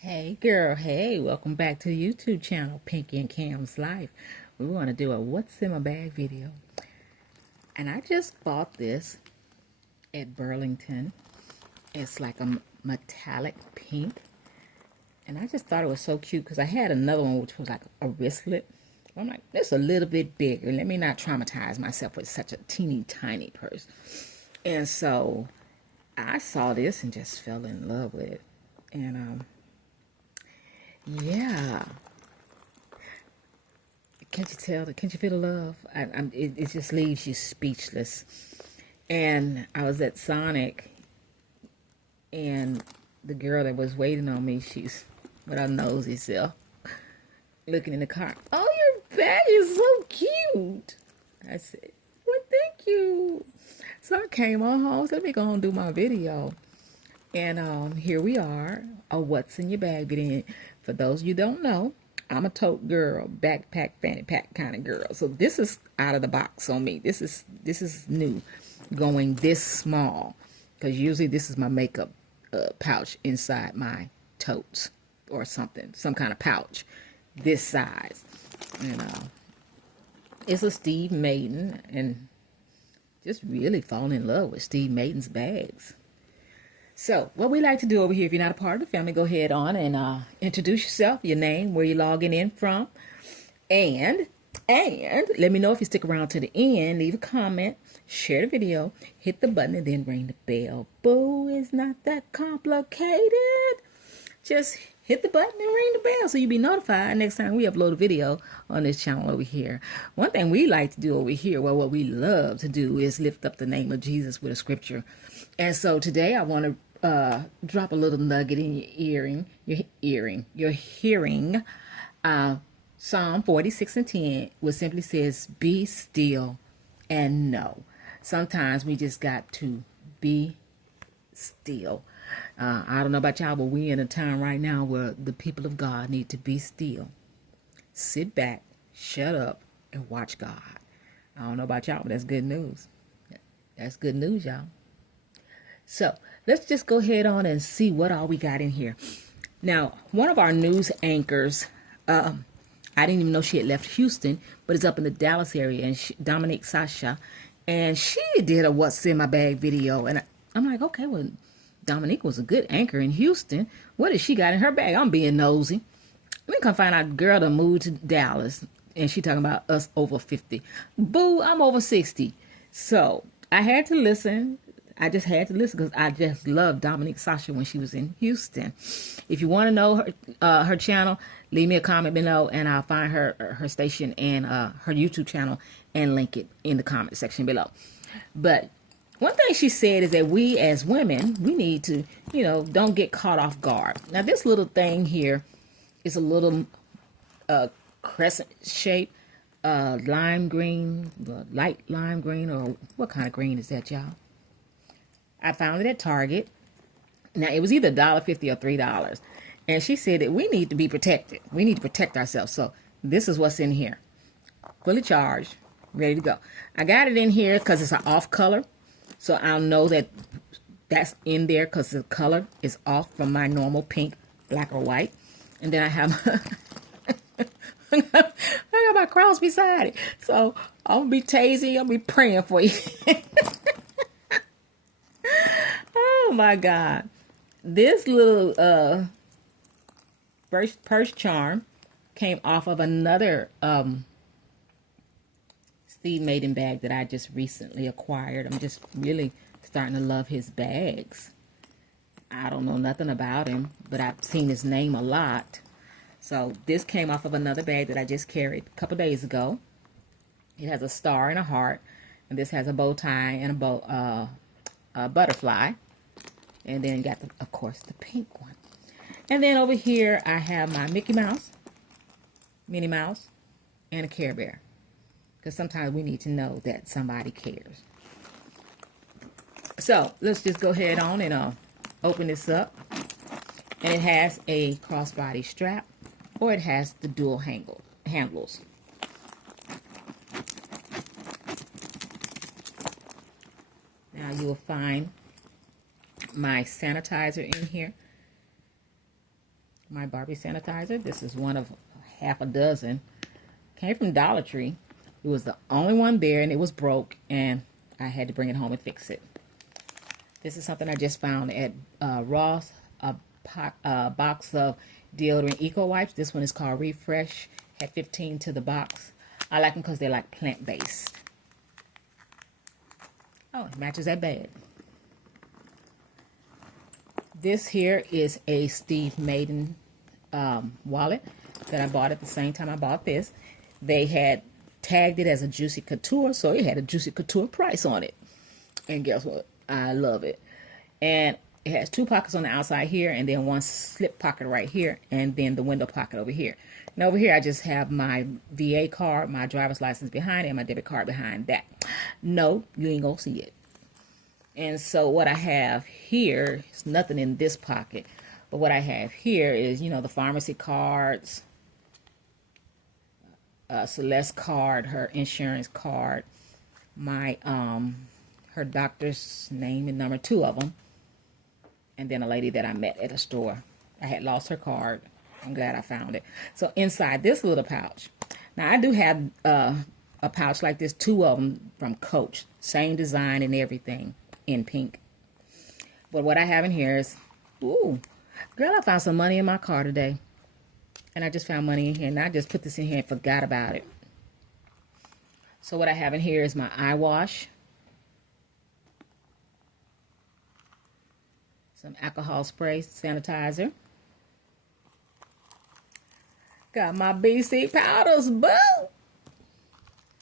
Hey girl, hey, welcome back to the YouTube channel, Pinky and Cam's Life. We want to do a what's in my bag video. And I just bought this at Burlington. It's like a metallic pink. And I just thought it was so cute because I had another one which was like a wristlet. I'm like, this a little bit bigger. Let me not traumatize myself with such a teeny tiny purse. And so I saw this and just fell in love with it. And yeah. Can't you tell? Can't you feel the love? It just leaves you speechless. And I was at Sonic, and the girl that was waiting on me, she's with her nosy self, looking in the car. Oh, your bag is so cute. I said, well, thank you. So I came on home. So let me go and do my video. And here we are, a what's in your bag video. For those you don't know, I'm a tote girl, backpack, fanny pack kind of girl. So this is out of the box on me. This is new, going this small, because usually this is my makeup pouch inside my totes or something, some kind of pouch, this size. And it's a Steve Madden, and just really falling in love with Steve Madden's bags. So, what we like to do over here, if you're not a part of the family, go ahead on and introduce yourself, your name, where you're logging in from, and let me know if you stick around to the end. Leave a comment, share the video, hit the button, and then ring the bell. Boo, it's not that complicated. Just hit the button and ring the bell so you'll be notified next time we upload a video on this channel over here. One thing we like to do over here, well, what we love to do is lift up the name of Jesus with a scripture. And so today I want to drop a little nugget in your hearing. Psalm 46:10, which simply says, be still and know. Sometimes we just got to be still. I don't know about y'all, but we in a time right now where the people of God need to be still. Sit back, shut up, and watch God. I don't know about y'all, but that's good news. That's good news, y'all. So let's just go ahead on and see what all we got in here. Now, one of our news anchors, I didn't even know she had left Houston, but it's up in the Dallas area, and Dominique Sasha, and she did a what's in my bag video. And I'm like, okay, well, Dominique was a good anchor in Houston. What has she got in her bag? I'm being nosy. Let me come find out. Girl to move to Dallas, and she talking about us over 50. Boo, I'm over 60. So I had to listen. I just had to listen because I just loved Dominique Sasha when she was in Houston. If you want to know her channel, leave me a comment below, and I'll find her station and her YouTube channel and link it in the comment section below. But one thing she said is that we as women, we need to, don't get caught off guard. Now, this little thing here is a little crescent shape, lime green, light lime green, or what kind of green is that, y'all? I found it at Target. Now, it was either $1.50 or $3. And she said that we need to be protected. We need to protect ourselves. So this is what's in here. Fully charged, ready to go. I got it in here because it's an off color. So I'll know that that's in there because the color is off from my normal pink, black, or white. And then I have I got my cross beside it. So I'm going to be tasing. I'll be praying for you. Oh my God. This little purse charm came off of another Steve Madden bag that I just recently acquired. I'm just really starting to love his bags. I don't know nothing about him, but I've seen his name a lot. So this came off of another bag that I just carried a couple days ago. It has a star and a heart, and this has a bow tie and a butterfly. And then got, of course, the pink one. And then over here, I have my Mickey Mouse, Minnie Mouse, and a Care Bear. Because sometimes we need to know that somebody cares. So, let's just go ahead on and open this up. And it has a crossbody strap, or it has the dual handles. Now, you will find my sanitizer in here. My Barbie sanitizer. This is one of half a dozen. Came from Dollar Tree. It was the only one there, and it was broke, and I had to bring it home and fix it. This is something I just found at Ross, a box of deodorant Eco Wipes. This one is called Refresh. Had 15 to the box. I like them because they're like plant-based. Oh, it matches that bag. This here is a Steve Madden wallet that I bought at the same time I bought this. They had tagged it as a Juicy Couture, so it had a Juicy Couture price on it. And guess what? I love it. And it has 2 pockets on the outside here, and then 1 slip pocket right here, and then the window pocket over here. And over here, I just have my VA card, my driver's license behind it, and my debit card behind that. No, you ain't gonna see it. And so what I have here is nothing in this pocket, but what I have here is, you know, the pharmacy cards, Celeste card, her insurance card, my her doctor's name and number, 2 of them, and then a lady that I met at a store. I had lost her card. I'm glad I found it. So inside this little pouch, now I do have a pouch like this, 2 of them from Coach, same design and everything in pink. But what I have in here is, ooh, girl, I found some money in my car today. And I just found money in here, and I just put this in here and forgot about it. So what I have in here is my eye wash, some alcohol spray sanitizer, got my BC powders, boo,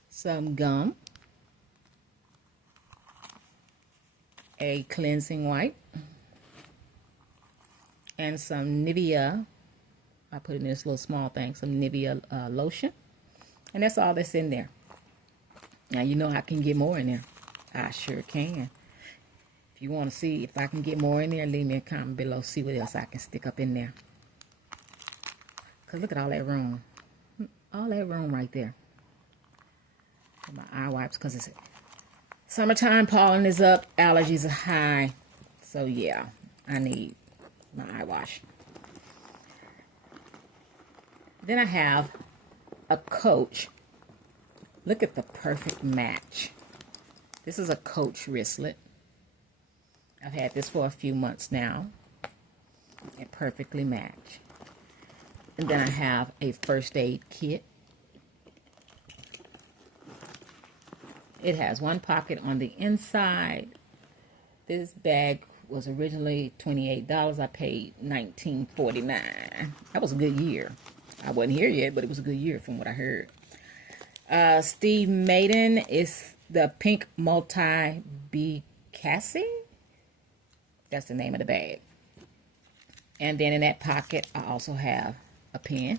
some gum, a cleansing wipe, and some Nivea. I put it in this little small thing, some Nivea lotion. And that's all that's in there. Now, you know I can get more in there. I sure can. If you want to see if I can get more in there, leave me a comment below. See what else I can stick up in there. Because look at all that room. All that room right there. My eye wipes, because it's summertime, pollen is up, allergies are high. So, yeah, I need my eye wash. Then I have a Coach. Look at the perfect match. This is a Coach wristlet. I've had this for a few months now. It perfectly match. And then I have a first aid kit. It has 1 pocket on the inside. This bag was originally $28. I paid $19.49. That was a good year. I wasn't here yet, but it was a good year from what I heard. Steve Madden is the Pink Multi-Bicassi. That's the name of the bag. And then in that pocket, I also have a pen.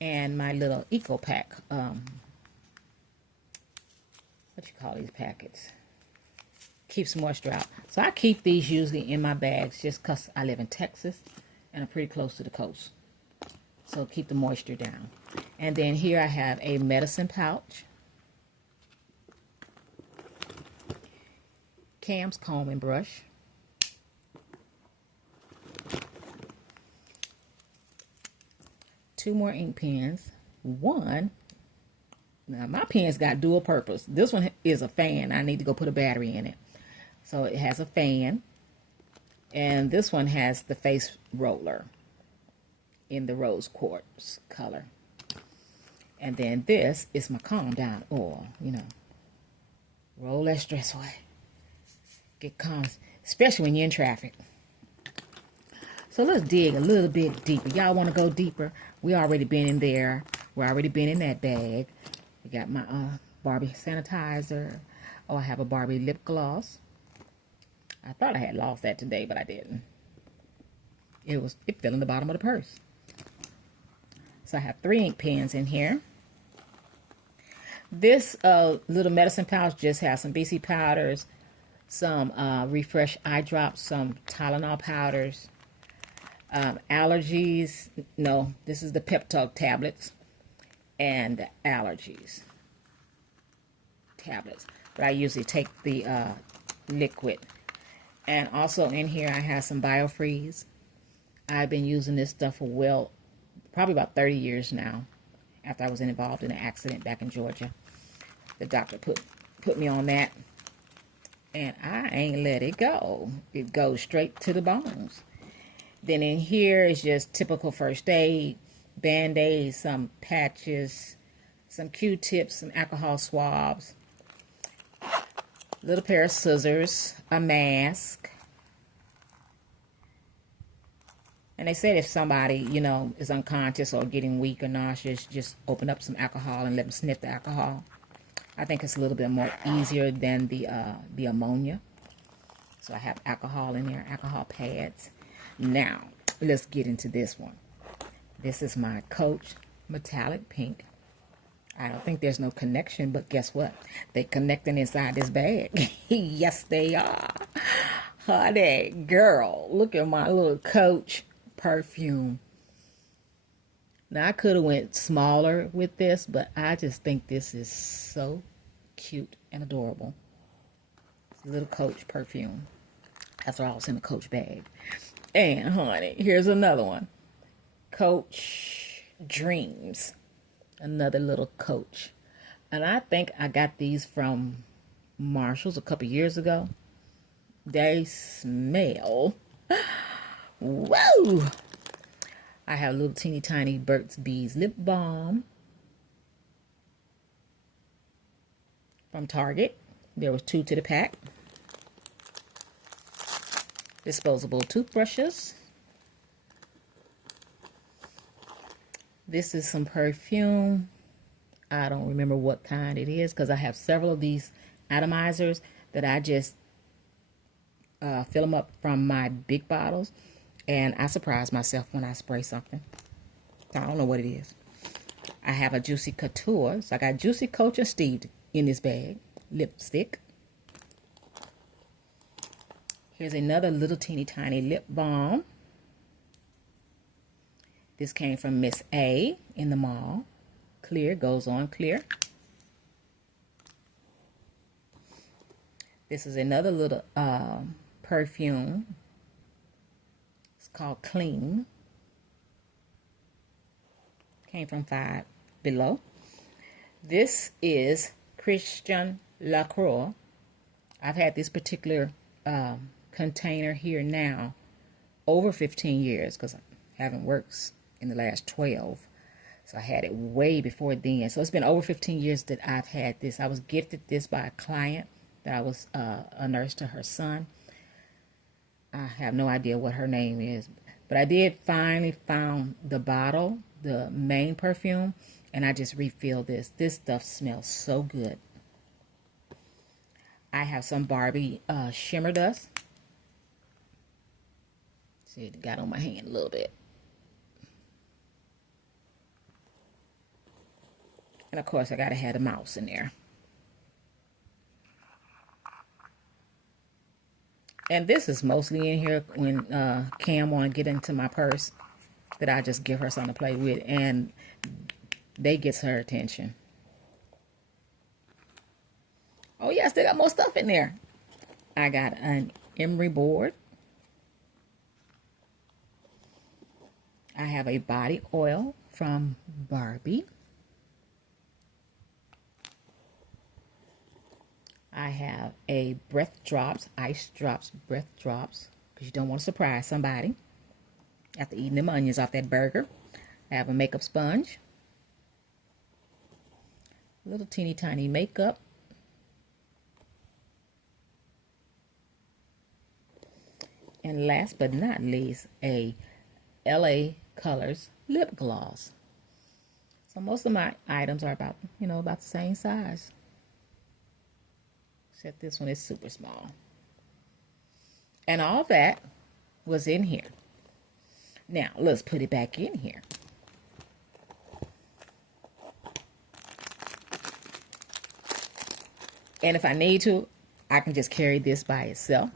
And my little Eco Pack. What you call these packets? Keeps moisture out. So I keep these usually in my bags just because I live in Texas and I'm pretty close to the coast. So keep the moisture down. And then here I have a medicine pouch. Cam's comb and brush. Two more ink pens. One. Now my pen's got dual purpose. This one is a fan. I need to go put a battery in it. So it has a fan. And this one has the face roller in the rose quartz color. And then this is my calm down oil, you know. Roll that stress away. Get calm, especially when you're in traffic. So let's dig a little bit deeper. Y'all want to go deeper? We already been in there. We're already been in that bag. We got my Barbie sanitizer. Oh, I have a Barbie lip gloss. I thought I had lost that today, but I didn't. It fell in the bottom of the purse. So I have 3 ink pens in here. This little medicine pouch just has some BC powders, some Refresh eye drops, some Tylenol powders, allergies. No, this is the Pep Talk tablets and allergies tablets. But I usually take the liquid. And also in here I have some BioFreeze. I've been using this stuff for, well, probably about 30 years now. After I was involved in an accident back in Georgia, the doctor put me on that, and I ain't let it go. It goes straight to the bones. Then in here is just typical first aid, Band-Aids, some patches, some Q-tips, some alcohol swabs, little pair of scissors, a mask. And they said if somebody, you know, is unconscious or getting weak or nauseous, just open up some alcohol and let them sniff the alcohol. I think it's a little bit more easier than the ammonia. So I have alcohol in there, alcohol pads. Now, let's get into this one. This is my Coach Metallic Pink. I don't think there's no connection, but guess what? They're connecting inside this bag. Yes, they are. Honey, girl, look at my little Coach perfume. Now, I could have went smaller with this, but I just think this is so cute and adorable. It's a little Coach perfume. That's why I was in a Coach bag. And, honey, here's another one. Coach Dreams. Another little Coach. And I think I got these from Marshall's a couple years ago. They smell. Whoa! I have a little teeny tiny Burt's Bees lip balm from Target. There was 2 to the pack. Disposable toothbrushes. This is some perfume. I don't remember what kind it is because I have several of these atomizers that I just fill them up from my big bottles. And I surprise myself when I spray something. I don't know what it is. I have a Juicy Couture. So I got Juicy Coach and Steve in this bag. Lipstick. Here's another little teeny tiny lip balm. This came from Miss A in the mall. Clear, goes on clear. This is another little perfume. Called Clean. Came from Five Below. This is Christian Lacroix. I've had this particular container here now over 15 years because I haven't worked in the last 12. So I had it way before then. So it's been over 15 years that I've had this. I was gifted this by a client that I was a nurse to her son. I have no idea what her name is, but I did finally found the bottle, the main perfume, and I just refilled this. This stuff smells so good. I have some Barbie shimmer dust. See, it got on my hand a little bit. And of course, I gotta have a mouse in there. And this is mostly in here when Cam want to get into my purse that I just give her something to play with. And they gets her attention. Oh, yeah, I still got more stuff in there. I got an emery board. I have a body oil from Barbie. I have a breath drops, ice drops, breath drops, because you don't want to surprise somebody after eating them onions off that burger. I have a makeup sponge, little teeny tiny makeup, and last but not least, a LA Colors lip gloss. So most of my items are about, about the same size. Except this one is super small. And all that was in here. Now, let's put it back in here. And if I need to, I can just carry this by itself.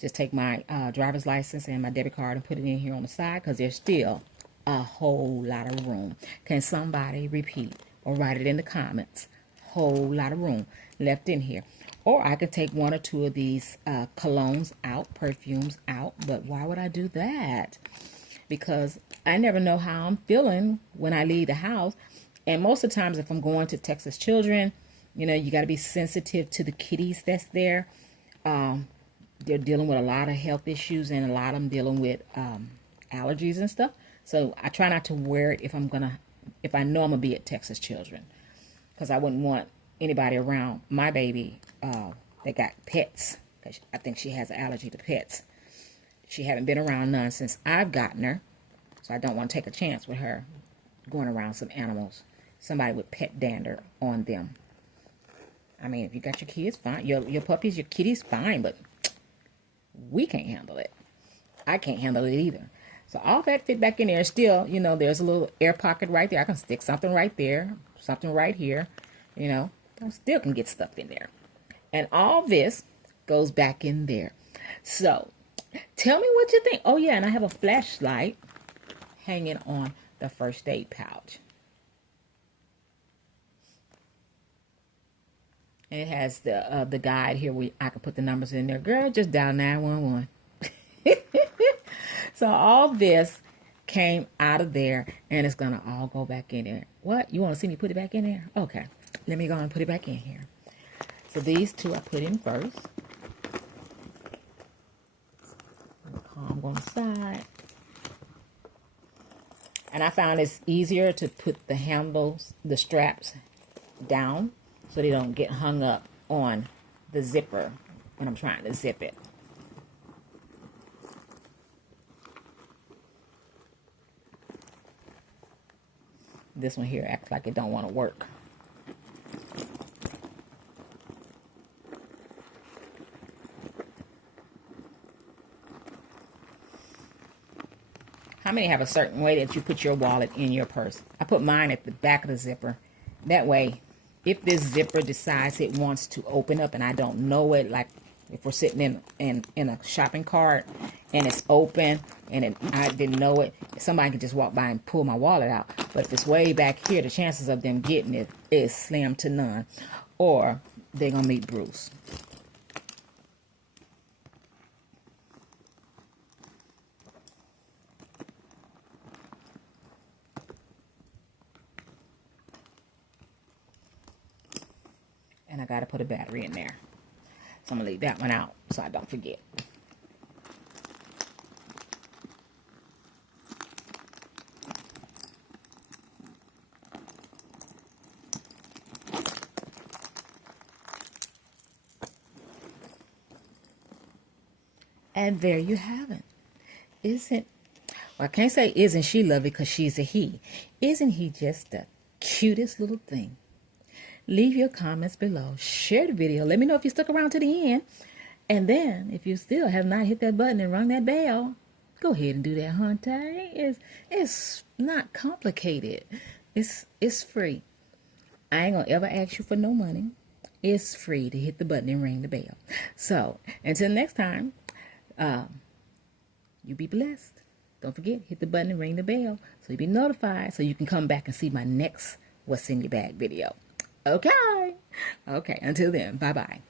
Just take my driver's license and my debit card and put it in here on the side because there's still a whole lot of room. Can somebody repeat or write it in the comments? whole lot of room left in here. Or I could take one or two of these colognes out, perfumes out. But why would I do that? Because I never know how I'm feeling when I leave the house. And most of the times if I'm going to Texas Children, you know, you got to be sensitive to the kitties that's there. They're dealing with a lot of health issues, and a lot of them dealing with allergies and stuff. So I try not to wear it if I know I'm going to be at Texas Children. Because I wouldn't want anybody around my baby that got pets. Because I think she has an allergy to pets. She haven't been around none since I've gotten her. So I don't want to take a chance with her going around some animals. Somebody with pet dander on them. I mean, if you got your kids, fine. Your puppies, your kitties, fine. But we can't handle it. I can't handle it either. So all that fit back in there. Still, you know, there's a little air pocket right there. I can stick something right there. Something right here. You know, I still can get stuff in there. And all this goes back in there. So tell me what you think. Oh, yeah, and I have a flashlight hanging on the first aid pouch. And it has the guide here where I can put the numbers in there. Girl, just dial 911. So all this came out of there, and it's going to all go back in there. What? You want to see me put it back in there? Okay. Let me go and put it back in here. So these two I put in first. Calm on the side. And I found it's easier to put the handles, the straps down so they don't get hung up on the zipper when I'm trying to zip it. This one here acts like it don't want to work. How many have a certain way that you put your wallet in your purse? I put mine at the back of the zipper. That way, if this zipper decides it wants to open up and I don't know it, like if we're sitting in a shopping cart and it's open and I didn't know it, somebody could just walk by and pull my wallet out. But if it's way back here, the chances of them getting it is slim to none. Or they're going to meet Bruce. And I got to put a battery in there. So I'm going to leave that one out so I don't forget. And there you have it. Well, I can't say isn't she lovely because she's a he. Isn't he just the cutest little thing? Leave your comments below. Share the video. Let me know if you stuck around to the end. And then, if you still have not hit that button and rung that bell, go ahead and do that, hunty. It's not complicated. It's free. I ain't gonna ever ask you for no money. It's free to hit the button and ring the bell. So, until next time, you be blessed. Don't forget, hit the button and ring the bell so you'll be notified so you can come back and see my next What's in Your Bag video. Okay. Until then, bye-bye.